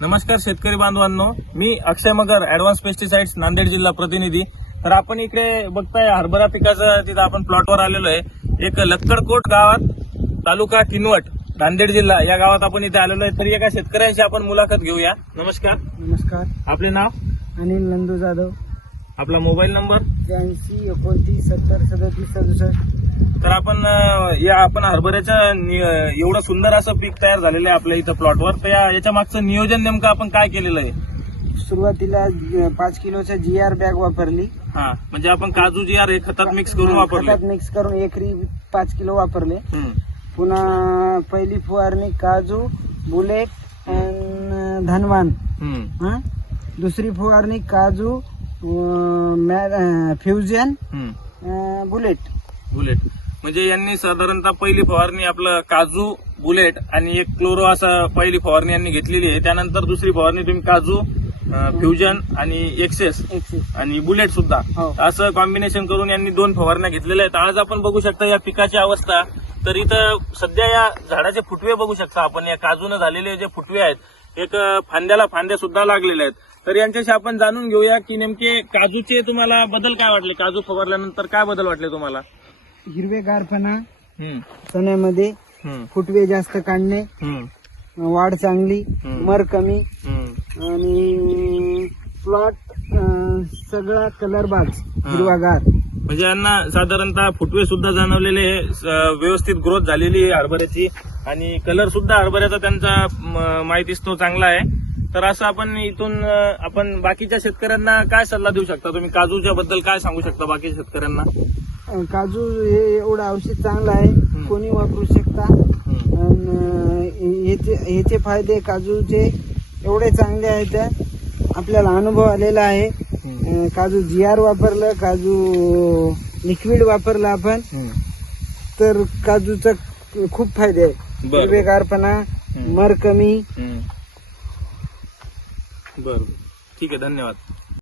नमस्कार शेतकरी बांधवांनो. मी अक्षय मगर ऍडव्हान्स पेस्टिसाइड्स नांदेड जिल्हा प्रतिनिधी. तर आपण इकडे बघताय हरभरा पिकाचं तिथं आपण प्लॉटवर आलेलो आहे. एक लक्कडकोट गावात तालुका किनवट नांदेड जिल्हा. या गावात आपण इथे आलेलो आहे. तर एका शेतकऱ्यांशी आपण मुलाखत घेऊया. नमस्कार. नमस्कार. आपले नाव? अनिल नंदू जाधव. आपला मोबाईल नंबर? त्र्याऐंशी एकोणतीस सत्तर सदतीस सदुसष्ट. तर आपण या आपण हरभऱ्याचं नि- एवढं सुंदर असं पीक तयार झालेलं आहे आपल्या इथं प्लॉटवर तर या याच्या मागचं नियोजन नेमकं आपण काय केलेलं आहे? सुरुवातीला पाच किलोच्या जी आर बॅग वापरली. हा म्हणजे आपण काजू जी आहे खतात मिक्स करून वापरले. खतात मिक्स करून एकरी पाच किलो वापरले. पुन्हा पहिली फवारणी काजू बुलेट अँड धनवान? दुसरी फवारणी काजू फ्युजन बुलेट. बुलेट. म्हणजे यांनी साधारणतः पहिली फवारणी आपलं काजू बुलेट आणि एक क्लोरो असं पहिली फवारणी यांनी घेतलेली आहे. त्यानंतर दुसरी फवारणी तुम्ही काजू फ्युजन आणि एक्सेस आणि बुलेट सुद्धा. हो. असं कॉम्बिनेशन करून यांनी दोन फवारण्या घेतलेल्या आहेत. आज आपण बघू शकता या पिकाची अवस्था. तर इथं सध्या या झाडाचे फुटवे बघू शकता आपण. या काजून झालेले जे फुटवे आहेत एक फांद्याला फांद्या सुद्धा लागलेल्या आहेत. तर यांच्याशी आपण जाणून घेऊया की नेमके काजूचे तुम्हाला बदल काय वाटले? काजू फवारल्यानंतर काय बदल वाटले तुम्हाला? हिरवेगारपणा चण्यामध्ये फुटवे जास्त काढणे वाढ चांगली. मर कमी. आणि प्लॉट सगळा कलर बाज हिरवागार. म्हणजे यांना साधारणतः फुटवे सुद्धा जाणवलेले व्यवस्थित ग्रोथ झालेली आहे हरभऱ्याची. आणि कलर सुद्धा हरभऱ्याचा त्यांचा म- माहितीच तो चांगला आहे. तर असं आपण इथून आपण बाकीच्या शेतकऱ्यांना काय सल्ला देऊ शकता? तुम्ही काजूच्या बद्दल काय सांगू शकता बाकी शेतकऱ्यांना? काजू हे एवढं औषध चांगलं आहे. कोणी वापरू शकता. ह्याचे फायदे काजूचे एवढे चांगले आहेत. आपल्याला अनुभव आलेला आहे. काजू जी आर वापरलं काजू लिक्विड वापरलं आपण. तर काजूचा खूप फायदे आहे. हिरवेगारपणा. मर कमी. बरं. ठीक आहे धन्यवाद.